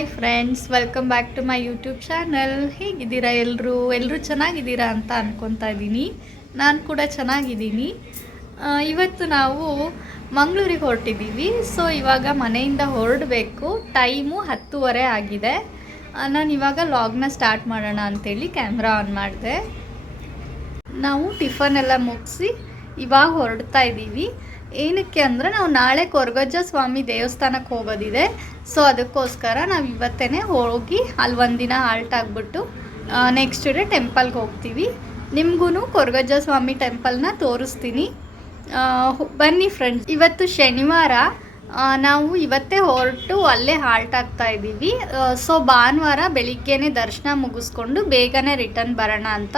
Hi friends, welcome back to my YouTube channel. ಹೇಗಿದ್ದೀರಾ ಎಲ್ಲರೂ ಚೆನ್ನಾಗಿದ್ದೀರಾ ಅಂತ ಅಂದ್ಕೊತಾ ಇದ್ದೀನಿ. ನಾನು ಕೂಡ ಚೆನ್ನಾಗಿದ್ದೀನಿ. ಇವತ್ತು ನಾವು ಮಂಗಳೂರಿಗೆ ಹೊರಟಿದ್ದೀವಿ. ಸೊ ಇವಾಗ ಮನೆಯಿಂದ ಹೊರಡಬೇಕು. ಟೈಮು 10:30 ಆಗಿದೆ. ನಾನು ಇವಾಗ ಲಾಗ್ನ ಸ್ಟಾರ್ಟ್ ಮಾಡೋಣ ಅಂಥೇಳಿ ಕ್ಯಾಮ್ರಾ ಆನ್ ಮಾಡಿದೆ. ನಾವು ಟಿಫನ್ ಎಲ್ಲ ಮುಗಿಸಿ ಇವಾಗ ಹೊರಡ್ತಾ ಇದ್ದೀವಿ. ಏನಕ್ಕೆ ಅಂದರೆ ನಾವು ನಾಳೆ ಕೊರಗಜ್ಜ ಸ್ವಾಮಿ ದೇವಸ್ಥಾನಕ್ಕೆ ಹೋಗೋದಿದೆ. ಸೊ ಅದಕ್ಕೋಸ್ಕರ ನಾವು ಇವತ್ತೇ ಹೋಗಿ ಅಲ್ಲಿ ಒಂದಿನ ಹಾಲ್ಟ್ ಆಗಿಬಿಟ್ಟು ನೆಕ್ಸ್ಟ್ ಡೇ ಟೆಂಪಲ್ಗೆ ಹೋಗ್ತೀವಿ. ನಿಮಗೂ ಕೊರಗಜ್ಜ ಸ್ವಾಮಿ ಟೆಂಪಲ್ನ ತೋರಿಸ್ತೀನಿ. ಬನ್ನಿ ಫ್ರೆಂಡ್ಸ್. ಇವತ್ತು ಶನಿವಾರ, ನಾವು ಇವತ್ತೇ ಹೊರಟು ಅಲ್ಲೇ ಹಾಲ್ಟ್ ಆಗ್ತಾ ಇದ್ದೀವಿ. ಸೊ ಭಾನುವಾರ ಬೆಳಿಗ್ಗೆನೇ ದರ್ಶನ ಮುಗಿಸ್ಕೊಂಡು ಬೇಗನೆ ರಿಟರ್ನ್ ಬರೋಣ ಅಂತ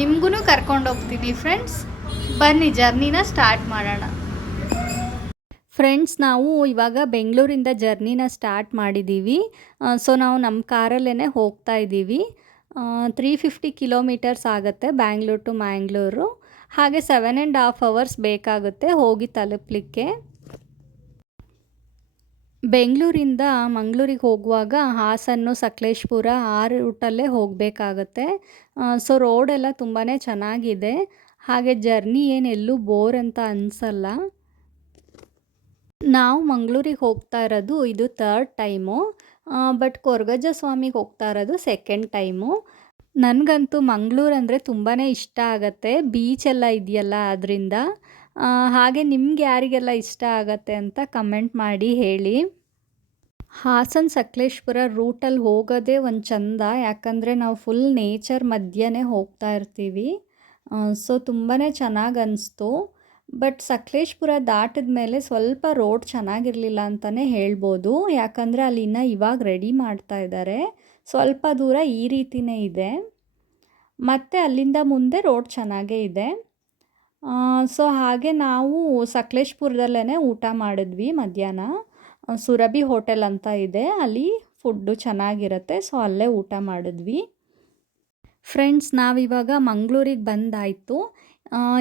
ನಿಮಗೂ ಕರ್ಕೊಂಡು ಹೋಗ್ತೀನಿ ಫ್ರೆಂಡ್ಸ್. ಬನ್ನಿ ಜರ್ನಿನ ಸ್ಟಾರ್ಟ್ ಮಾಡೋಣ. ಫ್ರೆಂಡ್ಸ್, ನಾವು ಇವಾಗ ಬೆಂಗಳೂರಿಂದ ಜರ್ನಿನ ಸ್ಟಾರ್ಟ್ ಮಾಡಿದ್ದೀವಿ. ಸೊ ನಾವು ನಮ್ಮ ಕಾರಲ್ಲೇ ಹೋಗ್ತಾ ಇದ್ದೀವಿ. 350 ಕಿಲೋಮೀಟರ್ಸ್ ಆಗುತ್ತೆ ಬ್ಯಾಂಗ್ಳೂರು ಟು ಮ್ಯಾಂಗ್ಳೂರು. ಹಾಗೆ 7.5 ಅವರ್ಸ್ ಬೇಕಾಗುತ್ತೆ ಹೋಗಿ ತಲುಪಲಿಕ್ಕೆ. ಬೆಂಗಳೂರಿಂದ ಮಂಗಳೂರಿಗೆ ಹೋಗುವಾಗ ಹಾಸನ್ನು, ಸಕಲೇಶಪುರ ರೂಟಲ್ಲೇ ಹೋಗಬೇಕಾಗತ್ತೆ. ಸೊ ರೋಡೆಲ್ಲ ತುಂಬಾ ಚೆನ್ನಾಗಿದೆ. ಹಾಗೆ ಜರ್ನಿ ಏನೆಲ್ಲೂ ಬೋರ್ ಅಂತ ಅನಿಸಲ್ಲ. ನಾವು ಮಂಗಳೂರಿಗೆ ಹೋಗ್ತಾ ಇರೋದು ಇದು 3rd ಟೈಮು. ಬಟ್ ಕೊರಗಜ್ಜ ಸ್ವಾಮಿಗೆ ಹೋಗ್ತಾ ಇರೋದು 2nd ಟೈಮು. ನನಗಂತೂ ಮಂಗಳೂರು ಅಂದರೆ ತುಂಬಾ ಇಷ್ಟ ಆಗುತ್ತೆ. ಬೀಚೆಲ್ಲ ಇದೆಯಲ್ಲ ಅದರಿಂದ. ಹಾಗೆ ನಿಮ್ಗೆ ಯಾರಿಗೆಲ್ಲ ಇಷ್ಟ ಆಗುತ್ತೆ ಅಂತ ಕಮೆಂಟ್ ಮಾಡಿ ಹೇಳಿ. ಹಾಸನ ಸಕಲೇಶಪುರ ರೂಟಲ್ಲಿ ಹೋಗೋದೇ ಒಂದು ಚಂದ. ಯಾಕಂದರೆ ನಾವು ಫುಲ್ ನೇಚರ್ ಮಧ್ಯೆ ಹೋಗ್ತಾ ಇರ್ತೀವಿ. ಸೊ ತುಂಬಾ ಚೆನ್ನಾಗಿ ಅನಿಸ್ತು. ಬಟ್ ಸಕಲೇಶಪುರ ದಾಟಿದ ಮೇಲೆ ಸ್ವಲ್ಪ ರೋಡ್ ಚೆನ್ನಾಗಿರಲಿಲ್ಲ ಅಂತಲೇ ಹೇಳ್ಬೋದು. ಯಾಕಂದರೆ ಅಲ್ಲಿ ಇವಾಗ ರೆಡಿ ಮಾಡ್ತಾ ಇದ್ದಾರೆ. ಸ್ವಲ್ಪ ದೂರ ಈ ರೀತಿಯೇ ಇದೆ, ಮತ್ತು ಅಲ್ಲಿಂದ ಮುಂದೆ ರೋಡ್ ಚೆನ್ನಾಗೇ ಇದೆ. ಸೊ ಹಾಗೆ ನಾವು ಸಕಲೇಶಪುರದಲ್ಲೇ ಊಟ ಮಾಡಿದ್ವಿ ಮಧ್ಯಾಹ್ನ. ಸುರಭಿ ಹೋಟೆಲ್ ಅಂತ ಇದೆ, ಅಲ್ಲಿ ಫುಡ್ಡು ಚೆನ್ನಾಗಿರುತ್ತೆ. ಸೊ ಅಲ್ಲೇ ಊಟ ಮಾಡಿದ್ವಿ. ಫ್ರೆಂಡ್ಸ್, ನಾವಿವಾಗ ಮಂಗಳೂರಿಗೆ ಬಂದಾಯಿತು.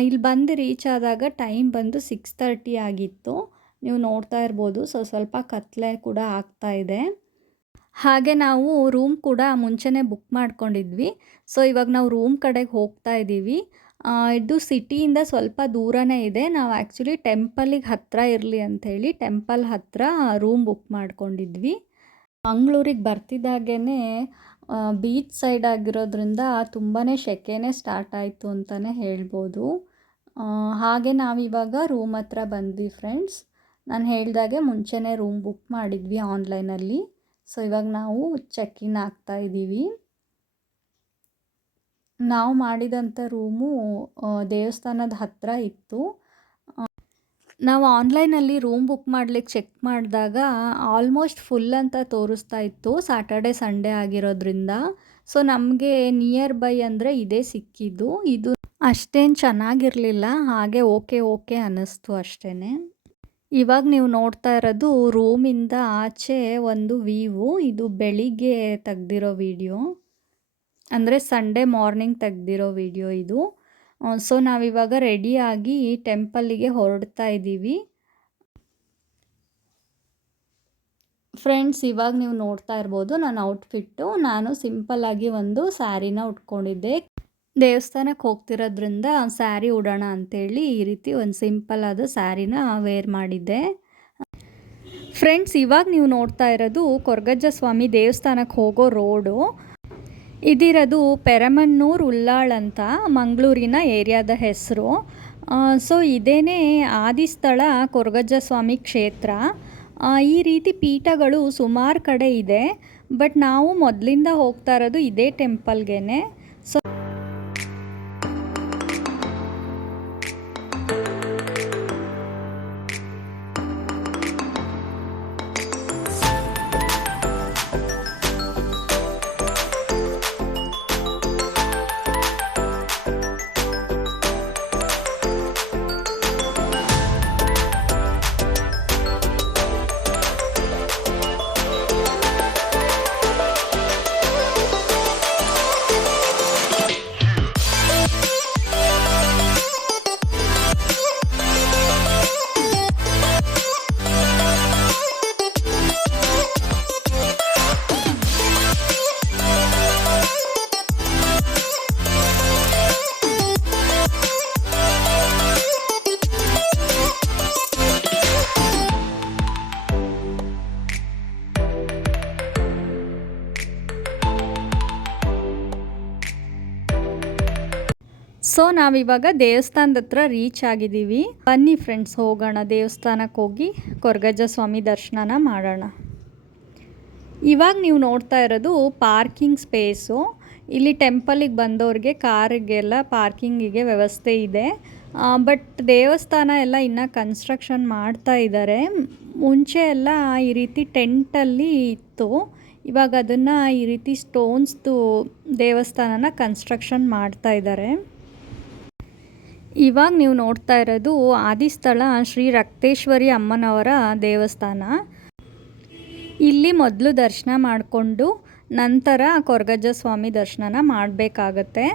ಇಲ್ಲಿ ಬಂದು ರೀಚ್ ಆದಾಗ ಟೈಮ್ ಬಂದು 6:30 ಆಗಿತ್ತು. ನೀವು ನೋಡ್ತಾ ಇರ್ಬೋದು. ಸೊ ಸ್ವಲ್ಪ ಕತ್ಲೆ ಕೂಡ ಆಗ್ತಾ ಇದೆ. ಹಾಗೆ ನಾವು ರೂಮ್ ಕೂಡ ಮುಂಚೆನೇ ಬುಕ್ ಮಾಡ್ಕೊಂಡಿದ್ವಿ. ಸೊ ಇವಾಗ ನಾವು ರೂಮ್ ಕಡೆಗೆ ಹೋಗ್ತಾ ಇದ್ದೀವಿ. ಇದು ಸಿಟಿಯಿಂದ ಸ್ವಲ್ಪ ದೂರನೇ ಇದೆ. ನಾವು ಆ್ಯಕ್ಚುಲಿ ಟೆಂಪಲಿಗೆ ಹತ್ತಿರ ಇರಲಿ ಅಂಥೇಳಿ ಟೆಂಪಲ್ ಹತ್ತಿರ ರೂಮ್ ಬುಕ್ ಮಾಡ್ಕೊಂಡಿದ್ವಿ. ಮಂಗಳೂರಿಗೆ ಬರ್ತಿದ್ದಾಗೇ ಬೀಚ್ ಸೈಡ್ ಆಗಿರೋದ್ರಿಂದ ತುಂಬಾ ಸೆಕೆನೇ ಸ್ಟಾರ್ಟ್ ಆಯಿತು ಅಂತಲೇ ಹೇಳ್ಬೋದು. ಹಾಗೆ ನಾವಿವಾಗ ರೂಮ್ ಹತ್ರ ಬಂದ್ವಿ ಫ್ರೆಂಡ್ಸ್. ನಾನು ಹೇಳ್ದಾಗೆ ಮುಂಚೆನೇ ರೂಮ್ ಬುಕ್ ಮಾಡಿದ್ವಿ ಆನ್ಲೈನಲ್ಲಿ. ಸೊ ಇವಾಗ ನಾವು ಚೆಕ್ ಇನ್ ಆಗ್ತಾ ಇದ್ದೀವಿ. ನಾವು ಮಾಡಿದಂಥ ರೂಮು ದೇವಸ್ಥಾನದ ಹತ್ತಿರ ಇತ್ತು. ನಾವು ಆನ್ಲೈನಲ್ಲಿ ರೂಮ್ ಬುಕ್ ಮಾಡಲಿಕ್ಕೆ ಚೆಕ್ ಮಾಡಿದಾಗ ಆಲ್ಮೋಸ್ಟ್ ಫುಲ್ ಅಂತ ತೋರಿಸ್ತಾ ಇತ್ತು, ಸ್ಯಾಟರ್ಡೆ ಸಂಡೇ ಆಗಿರೋದ್ರಿಂದ. ಸೊ ನಮಗೆ ನಿಯರ್ ಬೈ ಅಂದರೆ ಇದೇ ಸಿಕ್ಕಿದ್ದು. ಇದು ಅಷ್ಟೇನು ಚೆನ್ನಾಗಿರಲಿಲ್ಲ. ಹಾಗೆ ಓಕೆ ಅನ್ನಿಸ್ತು ಅಷ್ಟೇ. ಇವಾಗ ನೀವು ನೋಡ್ತಾ ಇರೋದು ರೂಮಿಂದ ಆಚೆ ಒಂದು ವ್ಯೂ. ಇದು ಬೆಳಿಗ್ಗೆ ತೆಗ್ದಿರೋ ವಿಡಿಯೋ, ಅಂದರೆ ಸಂಡೇ ಮಾರ್ನಿಂಗ್ ತೆಗ್ದಿರೋ ವಿಡಿಯೋ ಇದು. ಸೊ ನಾವಿವಾಗ ರೆಡಿಯಾಗಿ ಟೆಂಪಲ್ಲಿಗೆ ಹೊರಡ್ತಾ ಇದ್ದೀವಿ. ಫ್ರೆಂಡ್ಸ್, ಇವಾಗ ನೀವು ನೋಡ್ತಾ ಇರ್ಬೋದು ನನ್ನ ಔಟ್ಫಿಟ್ಟು. ನಾನು ಸಿಂಪಲ್ಲಾಗಿ ಒಂದು ಸ್ಯಾರಿನ ಉಟ್ಕೊಂಡಿದ್ದೆ. ದೇವಸ್ಥಾನಕ್ಕೆ ಹೋಗ್ತಿರೋದ್ರಿಂದ ಸ್ಯಾರಿ ಉಡೋಣ ಅಂಥೇಳಿ ಈ ರೀತಿ ಒಂದು ಸಿಂಪಲ್ಲಾದ ಸ್ಯಾರಿನ ವೇರ್ ಮಾಡಿದ್ದೆ. ಫ್ರೆಂಡ್ಸ್, ಇವಾಗ ನೀವು ನೋಡ್ತಾ ಇರೋದು ಕೊರಗಜ್ಜ ಸ್ವಾಮಿ ದೇವಸ್ಥಾನಕ್ಕೆ ಹೋಗೋ ರೋಡು. ಇದಿರೋದು ಪೆರಮನ್ನೂರು ಉಳ್ಳಾಳ್ ಅಂತ ಮಂಗಳೂರಿನ ಏರಿಯಾದ ಹೆಸರು. ಸೊ ಇದೇನೇ ಆದಿಸ್ಥಳ ಕೊರಗಜ್ಜ ಸ್ವಾಮಿ ಕ್ಷೇತ್ರ. ಈ ರೀತಿ ಪೀಠಗಳು ಸುಮಾರು ಕಡೆ ಇದೆ. ಬಟ್ ನಾವು ಮೊದಲಿಂದ ಹೋಗ್ತಾ ಇರೋದು ಇದೇ ಟೆಂಪಲ್ಗೆ. ಸೊ ಸೊ ನಾವಿವಾಗ ದೇವಸ್ಥಾನದ ಹತ್ರ ರೀಚ್ ಆಗಿದ್ದೀವಿ. ಬನ್ನಿ ಫ್ರೆಂಡ್ಸ್, ಹೋಗೋಣ ದೇವಸ್ಥಾನಕ್ಕೆ ಹೋಗಿ ಕೊರಗಜ್ಜ ಸ್ವಾಮಿ ದರ್ಶನನ ಮಾಡೋಣ. ಇವಾಗ ನೀವು ನೋಡ್ತಾ ಇರೋದು ಪಾರ್ಕಿಂಗ್ ಸ್ಪೇಸು. ಇಲ್ಲಿ ಟೆಂಪಲಿಗೆ ಬಂದವ್ರಿಗೆ ಕಾರಿಗೆಲ್ಲ ಪಾರ್ಕಿಂಗಿಗೆ ವ್ಯವಸ್ಥೆ ಇದೆ. ಬಟ್ ದೇವಸ್ಥಾನ ಎಲ್ಲ ಇನ್ನೂ ಕನ್ಸ್ಟ್ರಕ್ಷನ್ ಮಾಡ್ತಾ ಇದ್ದಾರೆ. ಮುಂಚೆ ಎಲ್ಲ ಈ ರೀತಿ ಟೆಂಟಲ್ಲಿ ಇತ್ತು. ಇವಾಗ ಅದನ್ನು ಈ ರೀತಿ ಸ್ಟೋನ್ಸ್ದು ದೇವಸ್ಥಾನನ ಕನ್ಸ್ಟ್ರಕ್ಷನ್ ಮಾಡ್ತಾ ಇದ್ದಾರೆ. ಇವಾಗ ನೀವು ನೋಡ್ತಾ ಇರೋದು ಆದಿಸ್ಥಳ ಶ್ರೀ ರಕ್ತೇಶ್ವರಿ ಅಮ್ಮನವರ ದೇವಸ್ಥಾನ. ಇಲ್ಲಿ ಮೊದಲು ದರ್ಶನ ಮಾಡಿಕೊಂಡು ನಂತರ ಕೊರಗಜ್ಜ ಸ್ವಾಮಿ ದರ್ಶನನ ಮಾಡಬೇಕಾಗತ್ತೆ.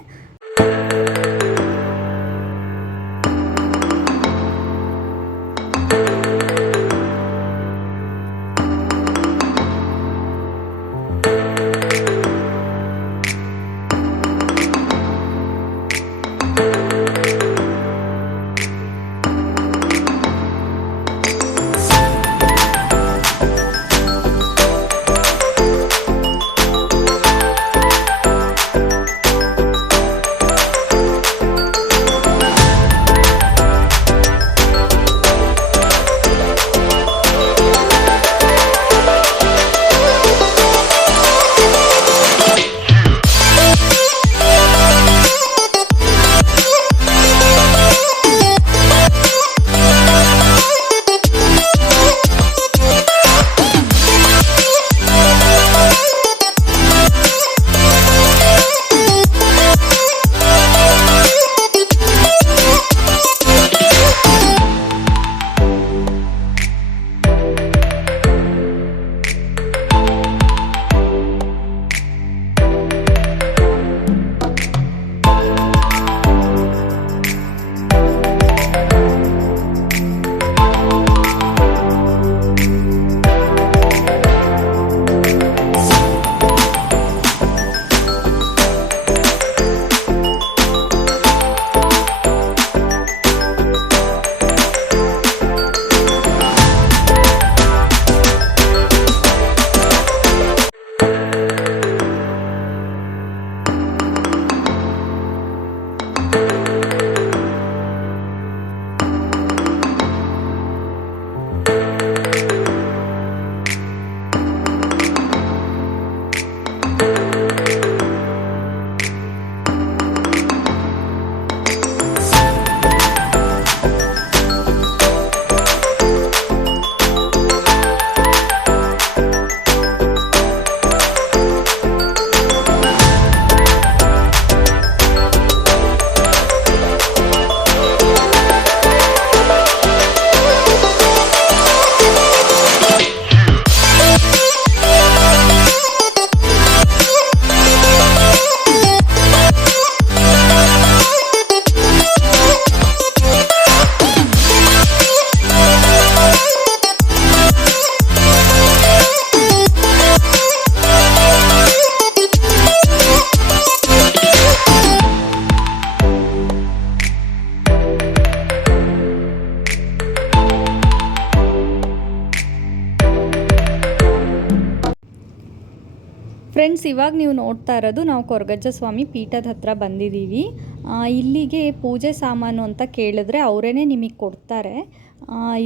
ಫ್ರೆಂಡ್ಸ್, ಇವಾಗ ನೀವು ನೋಡ್ತಾ ಇರೋದು ನಾವು ಕೊರಗಜ್ಜ ಸ್ವಾಮಿ ಪೀಠದ ಹತ್ರ ಬಂದಿದ್ದೀವಿ. ಇಲ್ಲಿಗೆ ಪೂಜೆ ಸಾಮಾನು ಅಂತ ಕೇಳಿದ್ರೆ ಅವರೇ ನಿಮಗೆ ಕೊಡ್ತಾರೆ.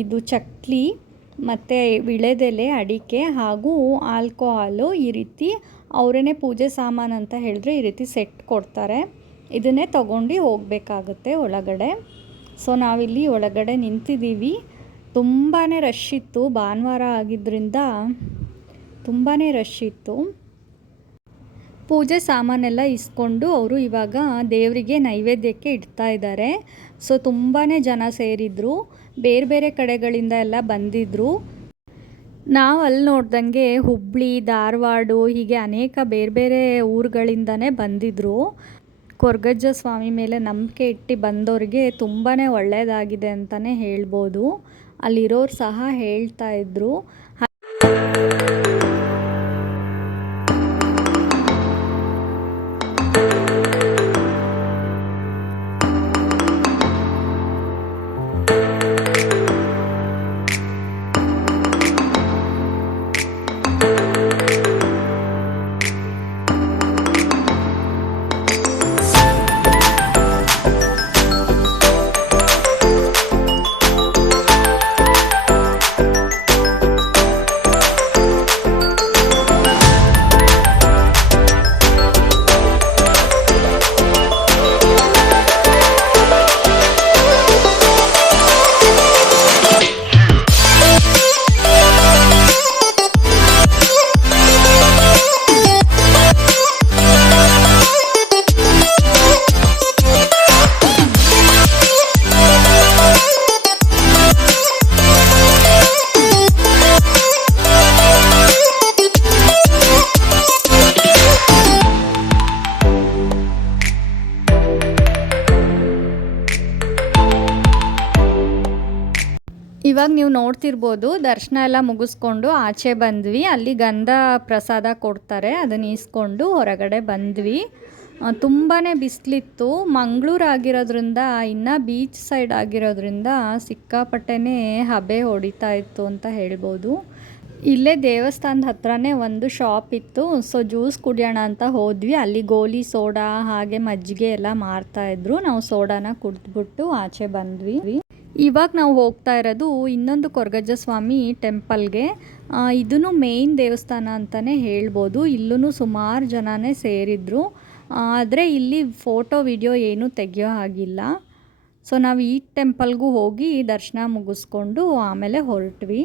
ಇದು ಚಕ್ಲಿ ಮತ್ತು ವಿಳೆದೆಲೆ, ಅಡಿಕೆ ಹಾಗೂ ಆಲ್ಕೋಹಾಲು, ಈ ರೀತಿ ಅವರೇ ಪೂಜೆ ಸಾಮಾನು ಅಂತ ಹೇಳಿದ್ರೆ ಈ ರೀತಿ ಸೆಟ್ ಕೊಡ್ತಾರೆ. ಇದನ್ನೇ ತೊಗೊಂಡು ಹೋಗಬೇಕಾಗುತ್ತೆ ಒಳಗಡೆ. ಸೊ ನಾವಿಲ್ಲಿ ಒಳಗಡೆ ನಿಂತಿದ್ದೀವಿ. ತುಂಬಾ ರಶ್ ಇತ್ತು, ಭಾನುವಾರ ಆಗಿದ್ದರಿಂದ ತುಂಬಾ ರಶ್ ಇತ್ತು. ಪೂಜೆ ಸಾಮಾನೆಲ್ಲ ಇಸ್ಕೊಂಡು ಅವರು ಇವಾಗ ದೇವರಿಗೆ ನೈವೇದ್ಯಕ್ಕೆ ಇಡ್ತಾ ಇದ್ದಾರೆ. ಸೊ ತುಂಬಾ ಜನ ಸೇರಿದ್ರು, ಬೇರೆ ಬೇರೆ ಕಡೆಗಳಿಂದ ಎಲ್ಲ ಬಂದಿದ್ದರು. ನಾವು ಅಲ್ಲಿ ನೋಡ್ದಂಗೆ ಹುಬ್ಬಳ್ಳಿ, ಧಾರವಾಡ ಹೀಗೆ ಅನೇಕ ಬೇರೆ ಬೇರೆ ಊರುಗಳಿಂದನೇ ಬಂದಿದ್ದರು. ಕೊರಗಜ್ಜ ಸ್ವಾಮಿ ಮೇಲೆ ನಂಬಿಕೆ ಇಟ್ಟು ಬಂದವ್ರಿಗೆ ತುಂಬಾ ಒಳ್ಳೆಯದಾಗಿದೆ ಅಂತಲೇ ಹೇಳ್ಬೋದು. ಅಲ್ಲಿರೋರು ಸಹ ಹೇಳ್ತಾ ಇದ್ದರು. ಇವಾಗ ನೀವು ನೋಡ್ತಿರ್ಬೋದು ದರ್ಶನ ಎಲ್ಲ ಮುಗಿಸ್ಕೊಂಡು ಆಚೆ ಬಂದ್ವಿ. ಅಲ್ಲಿ ಗಂಧ ಪ್ರಸಾದ ಕೊಡ್ತಾರೆ, ಅದನ್ನು ಈಸ್ಕೊಂಡು ಹೊರಗಡೆ ಬಂದ್ವಿ. ತುಂಬಾ ಬಿಸಿಲಿತ್ತು. ಮಂಗಳೂರು ಆಗಿರೋದ್ರಿಂದ, ಇನ್ನು ಬೀಚ್ ಸೈಡ್ ಆಗಿರೋದ್ರಿಂದ ಸಿಕ್ಕಾಪಟ್ಟೆನೇ ಹಬೆ ಹೊಡಿತಾ ಇತ್ತು ಅಂತ ಹೇಳ್ಬೋದು. ಇಲ್ಲೇ ದೇವಸ್ಥಾನದ ಹತ್ರನೇ ಒಂದು ಶಾಪ್ ಇತ್ತು. ಸೊ ಜ್ಯೂಸ್ ಕುಡಿಯೋಣ ಅಂತ ಹೋದ್ವಿ. ಅಲ್ಲಿ ಗೋಲಿ ಸೋಡಾ ಹಾಗೆ ಮಜ್ಜಿಗೆ ಎಲ್ಲ ಮಾರ್ತಾಯಿದ್ರು. ನಾವು ಸೋಡಾನ ಕುಡಿದ್ಬಿಟ್ಟು ಆಚೆ ಬಂದ್ವಿ. ಇವಾಗ ನಾವು ಹೋಗ್ತಾ ಇರೋದು ಇನ್ನೊಂದು ಕೊರಗಜ್ಜ ಸ್ವಾಮಿ ಟೆಂಪಲ್ಗೆ. ಇದೂ ಮೇಯ್ನ್ ದೇವಸ್ಥಾನ ಅಂತಲೇ ಹೇಳ್ಬೋದು. ಇಲ್ಲೂ ಸುಮಾರು ಜನನೇ ಸೇರಿದ್ರು. ಆದರೆ ಇಲ್ಲಿ ಫೋಟೋ ವಿಡಿಯೋ ಏನೂ ತೆಗಿಯೋ ಹಾಗಿಲ್ಲ. ಸೊ ನಾವು ಈ ಟೆಂಪಲ್ಗೂ ಹೋಗಿ ದರ್ಶನ ಮುಗಿಸ್ಕೊಂಡು ಆಮೇಲೆ ಹೊರಟ್ವಿ.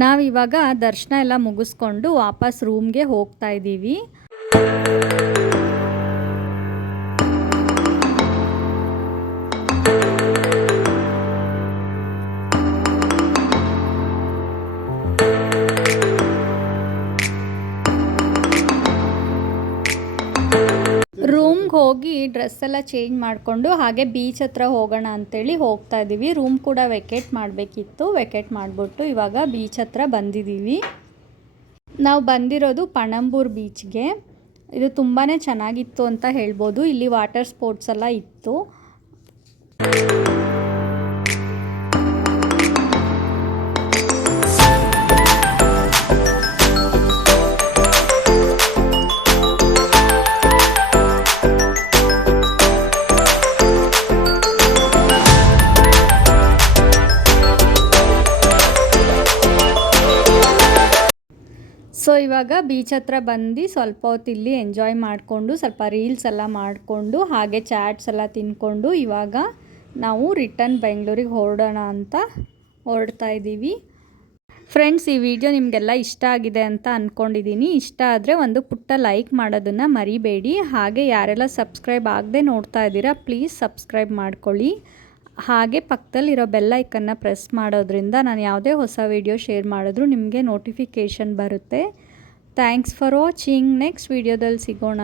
ನಾವಿವಾಗ ದರ್ಶನ ಎಲ್ಲ ಮುಗಿಸ್ಕೊಂಡು ವಾಪಸ್ ರೂಮ್ಗೆ ಹೋಗ್ತಾ ಇದ್ದೀವಿ. ರೂಮ್ಗೆ ಹೋಗಿ ಡ್ರೆಸ್ ಎಲ್ಲ ಚೇಂಜ್ ಮಾಡಿಕೊಂಡು ಹಾಗೆ ಬೀಚ್ ಹತ್ರ ಹೋಗೋಣ ಅಂತೇಳಿ ಹೋಗ್ತಾ ಇದ್ದೀವಿ. ರೂಮ್ ಕೂಡ ವೆಕೇಟ್ ಮಾಡಬೇಕಿತ್ತು. ವೆಕೇಟ್ ಮಾಡಿಬಿಟ್ಟು ಇವಾಗ ಬೀಚ್ ಹತ್ರ ಬಂದಿದ್ದೀವಿ. ನಾವು ಬಂದಿರೋದು ಪಣಂಬೂರು ಬೀಚ್ಗೆ. ಇದು ತುಂಬಾ ಚೆನ್ನಾಗಿತ್ತು ಅಂತ ಹೇಳ್ಬೋದು. ಇಲ್ಲಿ ವಾಟರ್ ಸ್ಪೋರ್ಟ್ಸ್ ಎಲ್ಲ ಇತ್ತು. ಸೊ ಇವಾಗ ಬೀಚ್ ಹತ್ರ ಬಂದು ಸ್ವಲ್ಪ ಹೊತ್ತು ಇಲ್ಲಿ ಎಂಜಾಯ್ ಮಾಡಿಕೊಂಡು ಸ್ವಲ್ಪ ರೀಲ್ಸ್ ಎಲ್ಲ ಮಾಡಿಕೊಂಡು ಹಾಗೆ ಚಾಟ್ಸ್ ಎಲ್ಲ ತಿನ್ಕೊಂಡು ಇವಾಗ ನಾವು ರಿಟರ್ನ್ ಬೆಂಗಳೂರಿಗೆ ಹೊರಡೋಣ ಅಂತ ಹೊರಡ್ತಾ ಇದ್ದೀವಿ. ಫ್ರೆಂಡ್ಸ್, ಈ ವಿಡಿಯೋ ನಿಮಗೆಲ್ಲ ಇಷ್ಟ ಆಗಿದೆ ಅಂತ ಅಂದ್ಕೊಂಡಿದ್ದೀನಿ. ಇಷ್ಟ ಆದರೆ ಒಂದು ಪುಟ್ಟ ಲೈಕ್ ಮಾಡೋದನ್ನು ಮರಿಬೇಡಿ. ಹಾಗೆ ಯಾರೆಲ್ಲ ಸಬ್ಸ್ಕ್ರೈಬ್ ಆಗದೆ ನೋಡ್ತಾ ಇದ್ದೀರಾ ಪ್ಲೀಸ್ ಸಬ್ಸ್ಕ್ರೈಬ್ ಮಾಡ್ಕೊಳ್ಳಿ. ಹಾಗೆ ಪಕ್ಕದಲ್ಲಿರೋ ಬೆಲ್ ಐಕನ್ನ ಪ್ರೆಸ್ ಮಾಡೋದ್ರಿಂದ ನಾನು ಯಾವುದೇ ಹೊಸ ವಿಡಿಯೋ ಶೇರ್ ಮಾಡಿದ್ರೂ ನಿಮಗೆ ನೋಟಿಫಿಕೇಷನ್ ಬರುತ್ತೆ. Thanks for watching. ನೆಕ್ಸ್ಟ್ ವಿಡಿಯೋದಲ್ಲಿ ಸಿಗೋಣ.